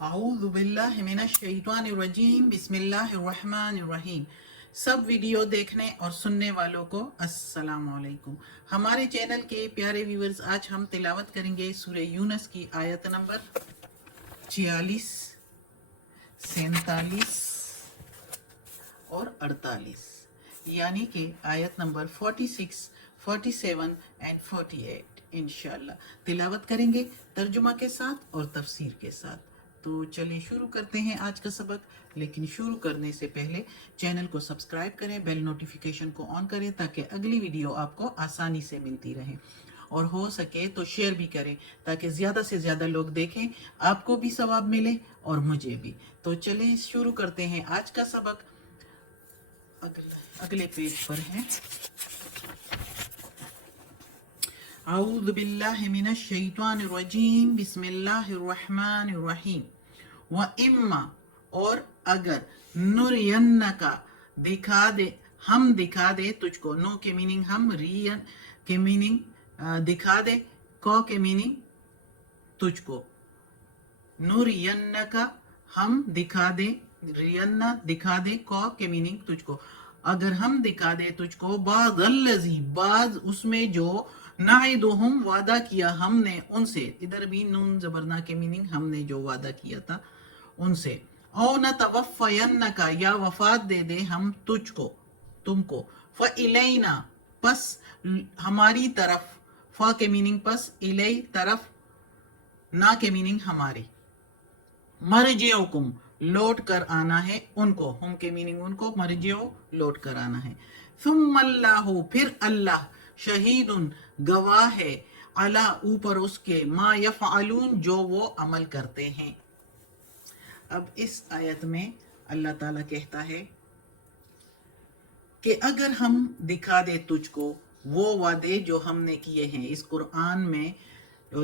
اعوذ باللہ من الشیطان الرجیم بسم اللہ الرحمن الرحیم۔ سب ویڈیو دیکھنے اور سننے والوں کو السلام علیکم۔ ہمارے چینل کے پیارے ویورز، آج ہم تلاوت کریں گے سورہ یونس کی آیت نمبر 46، 47 اور 48، یعنی کہ آیت نمبر 46، 47 اینڈ 48 انشاءاللہ تلاوت کریں گے ترجمہ کے ساتھ اور تفسیر کے ساتھ۔ تو چلیں شروع کرتے ہیں آج کا سبق، لیکن شروع کرنے سے پہلے چینل کو سبسکرائب کریں، بیل نوٹیفیکیشن کو آن کریں تاکہ اگلی ویڈیو آپ کو آسانی سے ملتی رہے، اور ہو سکے تو شیئر بھی کریں تاکہ زیادہ سے زیادہ لوگ دیکھیں، آپ کو بھی ثواب ملے اور مجھے بھی۔ تو چلیں شروع کرتے ہیں آج کا سبق۔ اگلے پیج پر ہیں۔ اعوذ باللہ من الشیطان الرجیم بسم اللہ الرحمن الرحیم۔ وَإِمَّا اور اگر نُرِيَنَّكَ ہم دکھا دے تجھ کو، نو کے میننگ ہم، ریئن کے میننگ دکھا دے، کو کے میننگ تجھ کو، نُرِيَنَّكَ ہم دکھا دے، رینا دکھا دے، کو کے میننگ تجھ کو، اگر ہم دکھا دے تجھ کو بعض الذی بعض اس میں جو نعدہم وعدہ کیا ہم نے ان سے، ادھر بھی نون زبرنا کے میننگ ہم نے جو وعدہ کیا تھا ان سے، او نتوفینک یا وفات دے دے ہم تجھ کو، تم کو، فَإِلَيْنَا پس ہماری طرف، فا کے میننگ پس، الی طرف، نا کے میننگ ہمارے، مرجعکم لوٹ کر آنا ہے ان کو، ہم کے میننگ ان کو، مرجعو لوٹ کر آنا ہے، ثم اللہ پھر اللہ، شہید گواہ ہے، علی اوپر اس کے، ما یفعلون جو وہ عمل کرتے ہیں۔ اب اس آیت میں اللہ تعالیٰ کہتا ہے کہ اگر ہم دکھا دے تجھ کو وہ وعدے جو ہم نے کیے ہیں اس قرآن میں،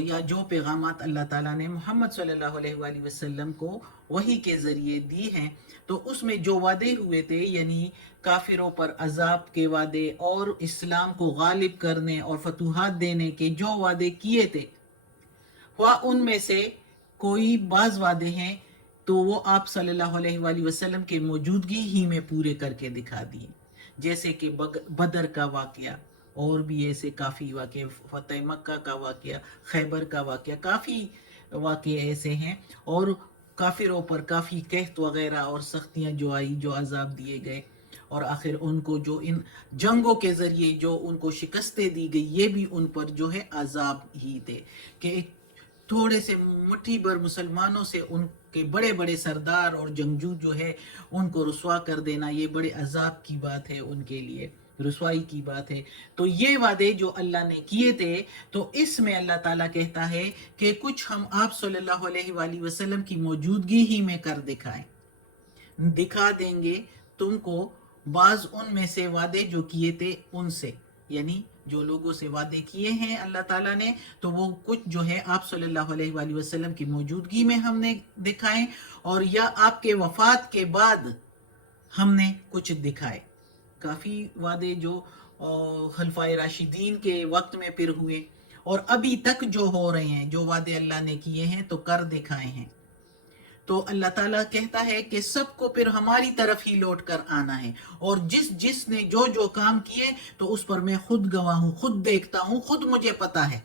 یا جو پیغامات اللہ تعالیٰ نے محمد صلی اللہ علیہ وآلہ وسلم کو وحی کے ذریعے دی ہیں، تو اس میں جو وعدے ہوئے تھے، یعنی کافروں پر عذاب کے وعدے اور اسلام کو غالب کرنے اور فتوحات دینے کے جو وعدے کیے تھے، وہ ان میں سے کوئی بعض وعدے ہیں تو وہ آپ صلی اللہ علیہ وآلہ وسلم کے موجودگی ہی میں پورے کر کے دکھا دیے، جیسے کہ بدر کا واقعہ، اور بھی ایسے کافی واقعے، فتح مکہ کا واقعہ، خیبر کا واقعہ، کافی واقعے ایسے ہیں، اور کافروں پر کافی قحط وغیرہ اور سختیاں جو آئی، جو عذاب دیے گئے، اور آخر ان کو جو ان جنگوں کے ذریعے جو ان کو شکستیں دی گئی، یہ بھی ان پر جو ہے عذاب ہی تھے، کہ تھوڑے سے مٹھی بھر مسلمانوں سے ان کے بڑے بڑے سردار اور جنگجو جو ہے ان کو رسوا کر دینا، یہ بڑے عذاب کی بات ہے، ان کے لیے رسوائی کی بات ہے۔ تو یہ وعدے جو اللہ نے کیے تھے، تو اس میں اللہ تعالیٰ کہتا ہے کہ کچھ ہم آپ صلی اللہ علیہ وآلہ وسلم کی موجودگی ہی میں کر دکھائیں، دکھا دیں گے تم کو بعض ان میں سے وعدے جو کیے تھے ان سے، یعنی جو لوگوں سے وعدے کیے ہیں اللہ تعالیٰ نے، تو وہ کچھ جو ہے آپ صلی اللہ علیہ وآلہ وسلم کی موجودگی میں ہم نے دکھائیں، اور یا آپ کے وفات کے بعد ہم نے کچھ دکھائے۔ کافی وعدے جو خلفائے راشدین کے وقت میں پھر ہوئے، اور ابھی تک جو ہو رہے ہیں، جو وعدے اللہ نے کیے ہیں تو کر دکھائے ہیں۔ تو اللہ تعالیٰ کہتا ہے کہ سب کو پھر ہماری طرف ہی لوٹ کر آنا ہے، اور جس نے جو جو کام کیے تو اس پر میں خود گواہ ہوں، خود دیکھتا ہوں، خود مجھے پتا ہے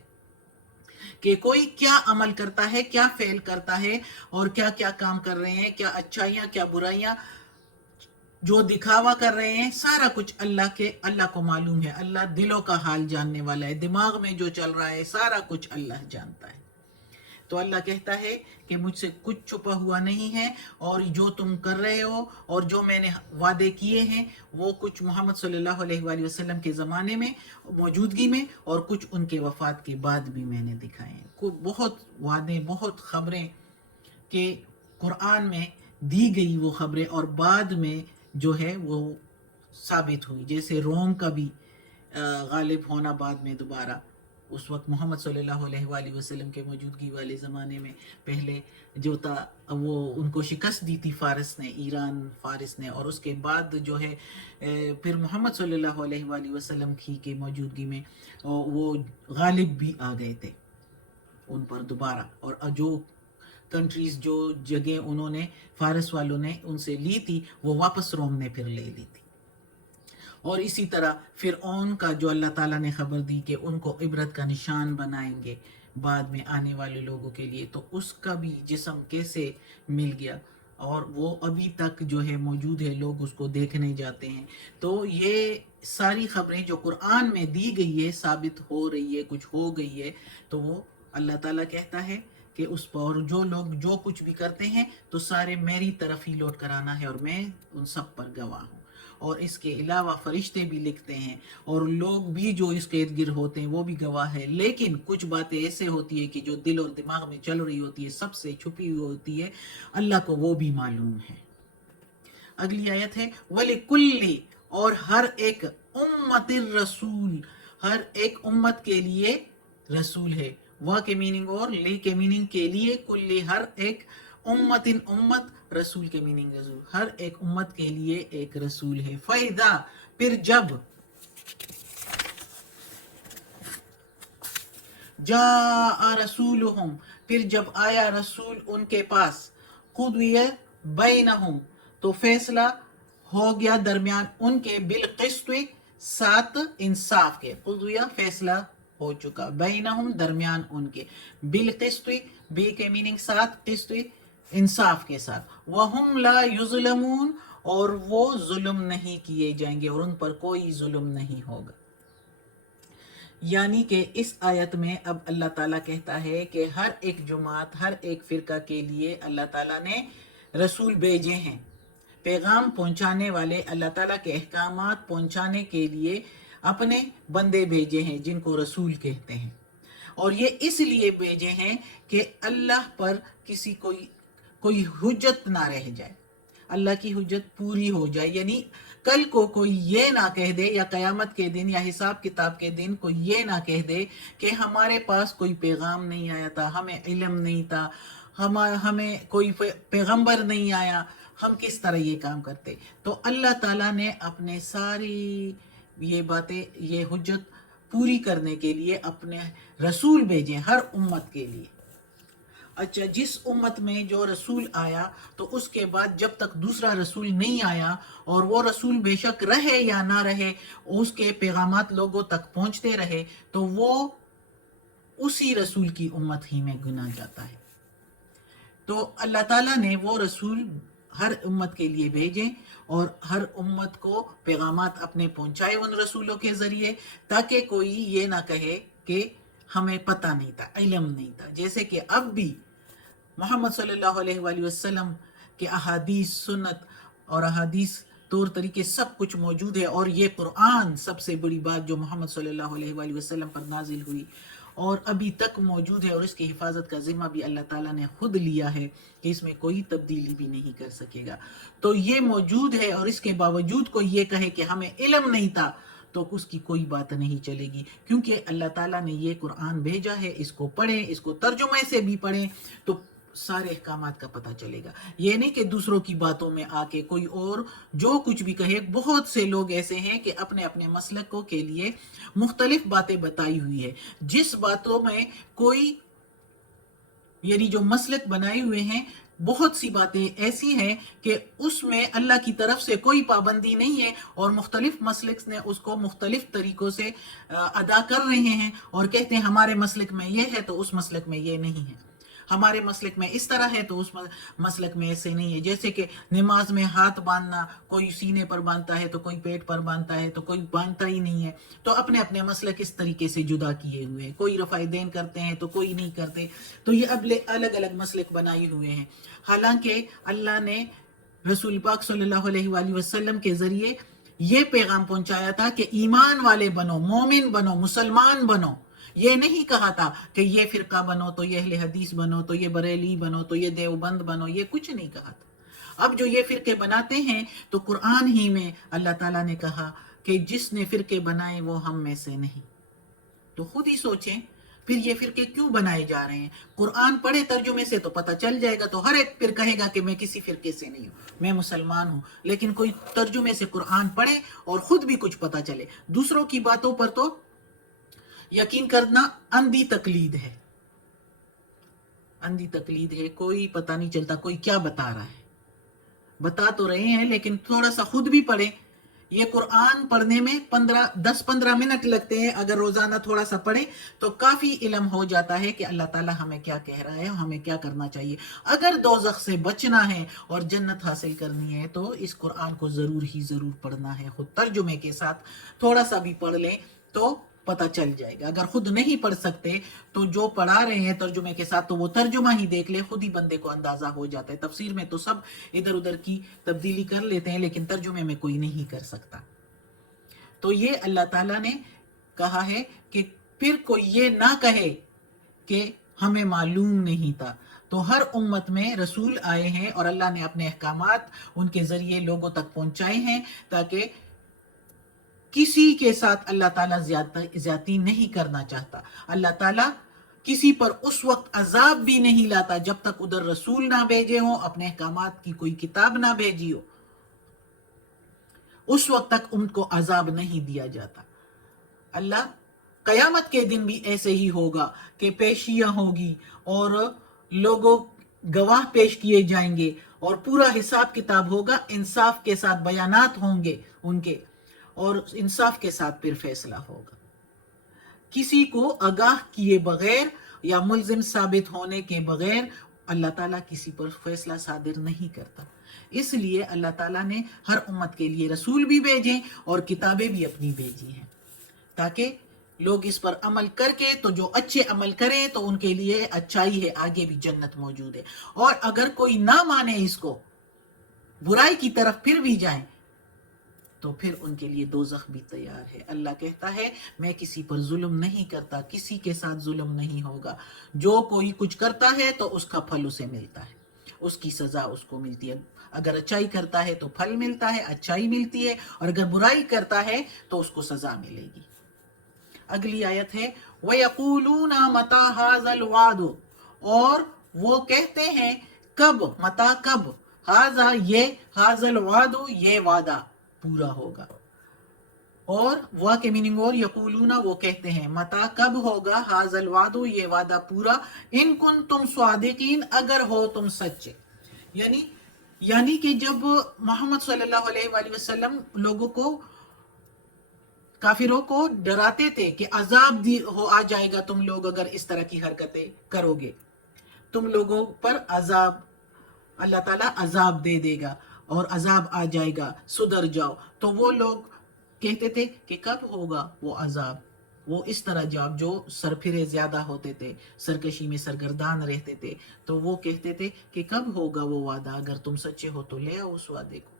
کہ کوئی کیا عمل کرتا ہے، کیا فعل کرتا ہے، اور کیا کیا کام کر رہے ہیں، کیا اچھائیاں کیا برائیاں، جو دکھاوا کر رہے ہیں، سارا کچھ اللہ کو معلوم ہے۔ اللہ دلوں کا حال جاننے والا ہے، دماغ میں جو چل رہا ہے سارا کچھ اللہ جانتا ہے۔ تو اللہ کہتا ہے کہ مجھ سے کچھ چھپا ہوا نہیں ہے، اور جو تم کر رہے ہو اور جو میں نے وعدے کیے ہیں، وہ کچھ محمد صلی اللہ علیہ وآلہ وسلم کے زمانے میں، موجودگی میں، اور کچھ ان کے وفات کے بعد بھی میں نے دکھائے ہیں۔ بہت وعدے، بہت خبریں کہ قرآن میں دی گئی وہ خبریں، اور بعد میں جو ہے وہ ثابت ہوئی، جیسے روم کا بھی غالب ہونا بعد میں دوبارہ، اس وقت محمد صلی اللہ علیہ وآلہ وسلم کے موجودگی والے زمانے میں پہلے جو تھا وہ ان کو شکست دی تھی فارس نے، ایران فارس نے، اور اس کے بعد جو ہے پھر محمد صلی اللہ علیہ وآلہ وسلم کی موجودگی میں وہ غالب بھی آ گئے تھے ان پر دوبارہ، اور جو کنٹریز جو جگہ انہوں نے فارس والوں نے ان سے لی تھی وہ واپس روم نے پھر لے لی تھی. اور اسی طرح فرعون کا جو اللہ تعالیٰ نے خبر دی کہ ان کو عبرت کا نشان بنائیں گے بعد میں آنے والے لوگوں کے لیے، تو اس کا بھی جسم کیسے مل گیا اور وہ ابھی تک جو ہے موجود ہے، لوگ اس کو دیکھنے جاتے ہیں. تو یہ ساری خبریں جو قرآن میں دی گئی ہے ثابت ہو رہی ہے، کچھ ہو گئی ہے، تو وہ اللہ تعالیٰ کہتا ہے کہ اس پر جو لوگ جو کچھ بھی کرتے ہیں تو سارے میری طرف ہی لوٹ کر آنا ہے اور میں ان سب پر گواہ ہوں. اور اس کے علاوہ فرشتے بھی لکھتے ہیں اور لوگ بھی جو اس کے ارد گرد ہوتے ہیں وہ بھی گواہ ہے. لیکن کچھ باتیں ایسے ہوتی ہیں کہ جو دل اور دماغ میں چل رہی ہوتی ہے، سب سے چھپی ہوئی ہوتی ہے، اللہ کو وہ بھی معلوم ہے. اگلی آیت ہے وَلِكُلِّ، اور ہر ایک امت الرسول، ہر ایک امت کے لیے رسول ہے. وا کے میننگ اور لی کے میننگ کے لیے، کلی ہر ایک امت امت، رسول کے میننگ رسول، ہر ایک امت کے لیے ایک رسول ہے. فَإِذَا، پھر جب جاء رسولہم، پھر جب آیا رسول ان کے پاس، قُضِیَ بَینَہم، تو فیصلہ ہو گیا درمیان ان کے، بالقسط، ساتھ انصاف کے. قُضِیَ فیصلہ ہو چکا، بینہم درمیان ان کے، بالقسط بی کے میننگ ساتھ، قسط انصاف کے ساتھ. وَهُمْ لَا يُظْلَمُونَ، اور وہ ظلم نہیں کیے جائیں گے اور ان پر کوئی ظلم نہیں ہوگا. یعنی کہ اس آیت میں اب اللہ تعالیٰ کہتا ہے کہ ہر ایک جماعت، ہر ایک فرقہ کے لیے اللہ تعالیٰ نے رسول بھیجے ہیں، پیغام پہنچانے والے، اللہ تعالیٰ کے احکامات پہنچانے کے لیے اپنے بندے بھیجے ہیں جن کو رسول کہتے ہیں. اور یہ اس لیے بھیجے ہیں کہ اللہ پر کسی کوئی حجت نہ رہ جائے، اللہ کی حجت پوری ہو جائے. یعنی کل کو کوئی یہ نہ کہہ دے، یا قیامت کے دن یا حساب کتاب کے دن کوئی یہ نہ کہہ دے کہ ہمارے پاس کوئی پیغام نہیں آیا تھا، ہمیں علم نہیں تھا، ہمیں کوئی پیغمبر نہیں آیا، ہم کس طرح یہ کام کرتے. تو اللہ تعالیٰ نے اپنے ساری یہ باتیں، یہ حجت پوری کرنے کے لیے اپنے رسول بھیجے ہر امت کے لیے. اچھا، جس امت میں جو رسول آیا تو اس کے بعد جب تک دوسرا رسول نہیں آیا، اور وہ رسول بے شک رہے یا نہ رہے، اس کے پیغامات لوگوں تک پہنچتے رہے، تو وہ اسی رسول کی امت ہی میں گنا جاتا ہے. تو اللہ تعالیٰ نے وہ رسول ہر امت کے لیے بھیجے اور ہر امت کو پیغامات اپنے پہنچائے ان رسولوں کے ذریعے، تاکہ کوئی یہ نہ کہے کہ ہمیں پتہ نہیں تھا، علم نہیں تھا. جیسے کہ اب بھی محمد صلی اللہ علیہ وآلہ وسلم کے احادیث، سنت اور احادیث طور طریقے سب کچھ موجود ہے، اور یہ قرآن سب سے بڑی بات جو محمد صلی اللہ علیہ وآلہ وسلم پر نازل ہوئی اور ابھی تک موجود ہے، اور اس کی حفاظت کا ذمہ بھی اللہ تعالیٰ نے خود لیا ہے کہ اس میں کوئی تبدیلی بھی نہیں کر سکے گا. تو یہ موجود ہے، اور اس کے باوجود کوئی یہ کہے کہ ہمیں علم نہیں تھا، تو اس کی کوئی بات نہیں چلے گی، کیونکہ اللہ تعالیٰ نے یہ قرآن بھیجا ہے. اس کو پڑھیں، اس کو ترجمے سے بھی پڑھیں تو سارے احکامات کا پتہ چلے گا. یہ نہیں کہ دوسروں کی باتوں میں آ کے کوئی اور جو کچھ بھی کہے. بہت سے لوگ ایسے ہیں کہ اپنے اپنے مسلکوں کے لیے مختلف باتیں بتائی ہوئی ہے. جس باتوں میں کوئی، یعنی جو مسلک بنائے ہوئے ہیں، بہت سی باتیں ایسی ہیں کہ اس میں اللہ کی طرف سے کوئی پابندی نہیں ہے، اور مختلف مسلک نے اس کو مختلف طریقوں سے ادا کر رہے ہیں اور کہتے ہیں ہمارے مسلک میں یہ ہے تو اس مسلک میں یہ نہیں ہے، ہمارے مسلک میں اس طرح ہے تو اس مسلک میں ایسے نہیں ہے. جیسے کہ نماز میں ہاتھ باندھنا، کوئی سینے پر باندھتا ہے تو کوئی پیٹ پر باندھتا ہے تو کوئی باندھتا ہی نہیں ہے. تو اپنے اپنے مسلک اس طریقے سے جدا کیے ہوئے ہیں. کوئی رفع دین کرتے ہیں تو کوئی نہیں کرتے. تو یہ اب الگ الگ مسلک بنائے ہوئے ہیں. حالانکہ اللہ نے رسول پاک صلی اللہ علیہ وآلہ وسلم کے ذریعے یہ پیغام پہنچایا تھا کہ ایمان والے بنو، مومن بنو، مسلمان بنو. یہ نہیں کہا تھا کہ یہ فرقہ بنو، تو یہ اہل حدیث بنو، تو یہ بریلی بنو، تو یہ دیوبند بنو. یہ کچھ نہیں کہا تھا. اب جو یہ فرقے بناتے ہیں تو قرآن ہی میں اللہ تعالیٰ نے کہا کہ جس نے فرقے بنائے وہ ہم میں سے نہیں. تو خود ہی سوچیں پھر یہ فرقے کیوں بنائے جا رہے ہیں. قرآن پڑھے ترجمے سے تو پتہ چل جائے گا، تو ہر ایک پھر کہے گا کہ میں کسی فرقے سے نہیں ہوں، میں مسلمان ہوں. لیکن کوئی ترجمے سے قرآن پڑھے اور خود بھی کچھ پتہ چلے. دوسروں کی باتوں پر تو یقین کرنا اندھی تقلید ہے. اندھی تقلید ہے، کوئی پتہ نہیں چلتا کوئی کیا بتا رہا ہے. بتا تو رہے ہیں لیکن تھوڑا سا خود بھی پڑھیں. یہ قرآن پڑھنے میں 10-15 منٹ لگتے ہیں. اگر روزانہ تھوڑا سا پڑھیں تو کافی علم ہو جاتا ہے کہ اللہ تعالیٰ ہمیں کیا کہہ رہا ہے اور ہمیں کیا کرنا چاہیے. اگر دوزخ سے بچنا ہے اور جنت حاصل کرنی ہے تو اس قرآن کو ضرور ہی ضرور پڑھنا ہے. خود ترجمے کے ساتھ تھوڑا سا بھی پڑھ لیں تو پتہ چل جائے گا. اگر خود نہیں پڑھ سکتے تو جو پڑھا رہے ہیں ترجمے کے ساتھ تو وہ ترجمہ ہی دیکھ لے، خود ہی بندے کو اندازہ ہو جاتا ہے. تفسیر میں تو سب ادھر ادھر کی تبدیلی کر لیتے ہیں لیکن ترجمے میں کوئی نہیں کر سکتا. تو یہ اللہ تعالیٰ نے کہا ہے کہ پھر کوئی یہ نہ کہے کہ ہمیں معلوم نہیں تھا. تو ہر امت میں رسول آئے ہیں اور اللہ نے اپنے احکامات ان کے ذریعے لوگوں تک پہنچائے ہیں تاکہ کسی کے ساتھ اللہ تعالیٰ زیادتی نہیں کرنا چاہتا. اللہ تعالیٰ کسی پر اس وقت عذاب بھی نہیں لاتا جب تک ادھر رسول نہ بھیجے ہوں، اپنے احکامات کی کوئی کتاب نہ بھیجی ہو، اس وقت تک ان کو عذاب نہیں دیا جاتا. اللہ قیامت کے دن بھی ایسے ہی ہوگا کہ پیشیاں ہوگی اور لوگوں گواہ پیش کیے جائیں گے اور پورا حساب کتاب ہوگا. انصاف کے ساتھ بیانات ہوں گے ان کے اور انصاف کے ساتھ پھر فیصلہ ہوگا. کسی کو آگاہ کیے بغیر یا ملزم ثابت ہونے کے بغیر اللہ تعالیٰ کسی پر فیصلہ صادر نہیں کرتا. اس لیے اللہ تعالیٰ نے ہر امت کے لیے رسول بھی بھیجے اور کتابیں بھی اپنی بھیجی ہیں تاکہ لوگ اس پر عمل کر کے تو جو اچھے عمل کریں تو ان کے لیے اچھائی ہے، آگے بھی جنت موجود ہے. اور اگر کوئی نہ مانے اس کو، برائی کی طرف پھر بھی جائیں تو پھر ان کے لیے دوزخ بھی تیار ہے. اللہ کہتا ہے میں کسی پر ظلم نہیں کرتا، کسی کے ساتھ ظلم نہیں ہوگا. جو کوئی کچھ کرتا ہے تو اس کا پھل اسے ملتا ہے، اس کی سزا اس کو ملتی ہے. اگر اچھائی کرتا ہے تو پھل ملتا ہے، اچھائی ملتی ہے، اور اگر برائی کرتا ہے تو اس کو سزا ملے گی. اگلی آیت ہے وَيَقُولُونَ مَتَى هَذَا الْوَعْدُ، اور وہ کہتے ہیں کب، متا کب، ہاذا یہ، هَذَا الْوَعْدُ یہ وعدہ پورا ہوگا. اور وا کے میننگ اور یقولون وہ کہتے ہیں متا کب ہوگا، هَذَا الْوَعْدُ یہ وعدہ پورا، ان کنتم صادقین اگر ہو تم سچے. یعنی کہ جب محمد صلی اللہ علیہ وآلہ وسلم لوگوں کو، کافروں کو ڈراتے تھے کہ عذاب آ جائے گا تم لوگ اگر اس طرح کی حرکتیں کرو گے، تم لوگوں پر عذاب، اللہ تعالیٰ عذاب دے دے گا اور عذاب آ جائے گا، سدھر جاؤ. تو وہ لوگ کہتے تھے کہ کب ہوگا وہ عذاب. وہ اس طرح جواب، جو سرپھرے زیادہ ہوتے تھے، سرکشی میں سرگردان رہتے تھے، تو وہ کہتے تھے کہ کب ہوگا وہ وعدہ، اگر تم سچے ہو تو لے آؤ اس وعدے کو.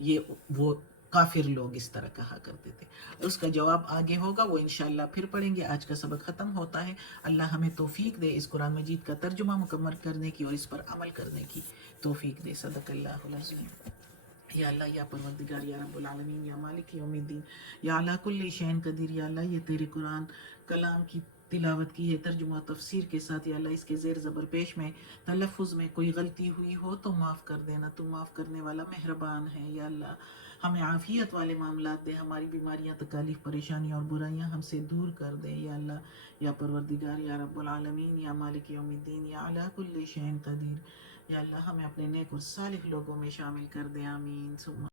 یہ وہ کافر لوگ اس طرح کہا کرتے تھے. اس کا جواب آگے ہوگا، وہ انشاءاللہ پھر پڑھیں گے. آج کا سبق ختم ہوتا ہے. اللہ ہمیں توفیق دے اس قرآن مجید کا ترجمہ مکمل کرنے کی اور اس پر عمل کرنے کی توفیق دے. صدق اللہ العظیم. یا اللہ، یا پروردگار، یا رب العالمین، یا مالک یوم الدین، یا علی کل شیء قدیر. یا اللہ، یہ تیرے قرآن کلام کی تلاوت کی ہے ترجمہ تفسیر کے ساتھ. یا اللہ، اس کے زیر زبر پیش میں تلفظ میں کوئی غلطی ہوئی ہو تو معاف کر دینا، تو معاف کرنے والا مہربان ہے. یا اللہ، ہمیں عافیت والے معاملات دے، ہماری بیماریاں، تکالیف، پریشانیاں اور برائیاں ہم سے دور کر دے. یا اللہ، یا پروردگار، یا رب العالمین، یا مالک یوم الدین، یا علی کل شیء قدیر. یا اللہ، ہمیں اپنے نیک اور صالح لوگوں میں شامل کر دے. آمین.